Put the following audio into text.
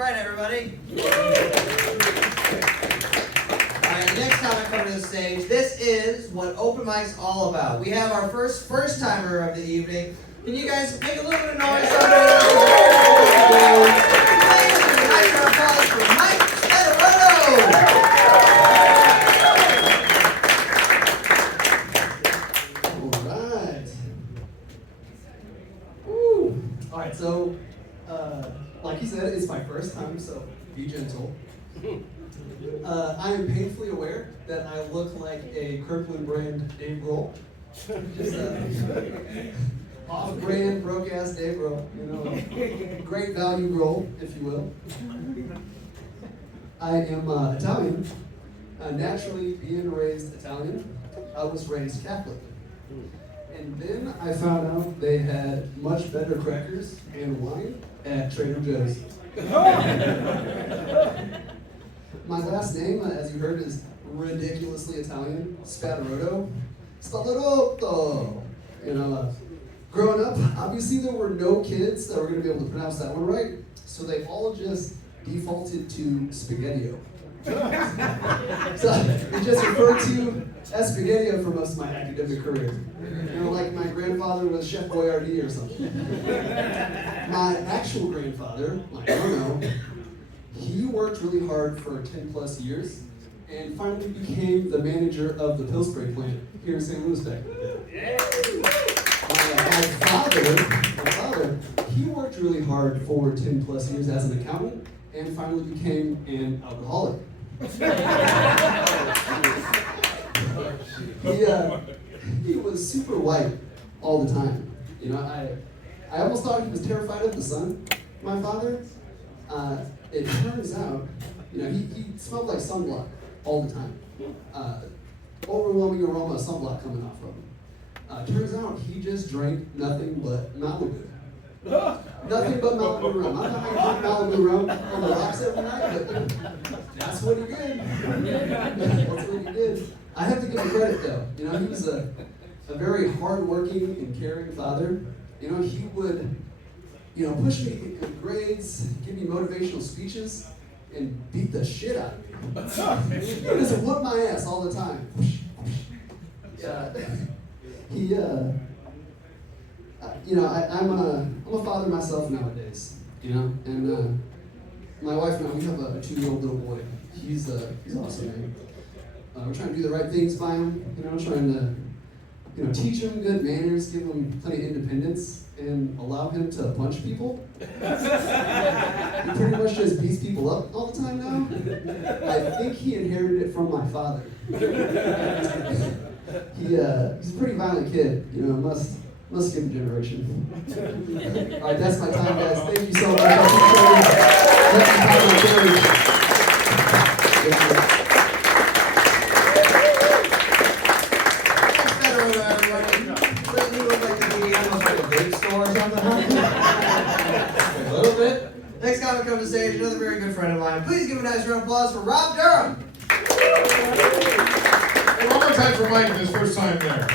right, everybody. Alright, next time I come to the stage, this is what open mic's all about. We have our first-timer of the evening. Can you guys make a little bit of noise? Please give a nice round of applause for Mike Spadaroto. Alright, so, like he said, it's my first time, so be gentle. I am painfully aware that I look like a Kirkland brand Dave Grohl. Just off-brand, broke-ass Dave Grohl, you know, great value Grohl, if you will. I am Italian. Naturally being raised Italian, I was raised Catholic. And then I found out they had much better crackers and wine at Trader Joe's. My last name, as you heard, is ridiculously Italian, Spadaroto. Spadaroto! You know, growing up, obviously there were no kids that were going to be able to pronounce that one right, so they all just defaulted to Spaghettio. So we just referred to as Spaghettio for most of my academic career. You know, like my grandfather was Chef Boyardee or something. My actual grandfather, like Arno, he worked really hard for 10 plus years and finally became the manager of the Pillsbury plant here in St. Louis back then. My father, he worked really hard for 10 plus years as an accountant and finally became an alcoholic. He was super white all the time. You know, I almost thought he was terrified of the sun, my father. It turns out, you know, he smelled like sunblock all the time. Overwhelming aroma of sunblock coming off of him. Turns out he just drank nothing but Malibu. Nothing but Malibu rum. I'm not going to drink Malibu rum on the rocks every night, but that's what he did. That's what he did. I have to give him credit though. You know, he was a very hardworking and caring father. You know, he would, you know, push me in good grades, give me motivational speeches, and beat the shit out of me. He would just whoop my ass all the time. You know, I'm a father myself nowadays, you know, and my wife and I, we have a 2-year-old little boy. He's awesome, man. We're trying to do the right things by him, you know, trying to, you know, teach him good manners, give him plenty of independence, and allow him to punch people. He pretty much just beats people up all the time now. I think he inherited it from my father. He's a pretty violent kid, you know, must give him generation. All right, that's my time, guys. Thank you so much. A little bit. Next comic comes to stage, another very good friend of mine. Please give a nice round of applause for Rob Durham. One more time for Mike in his first time there.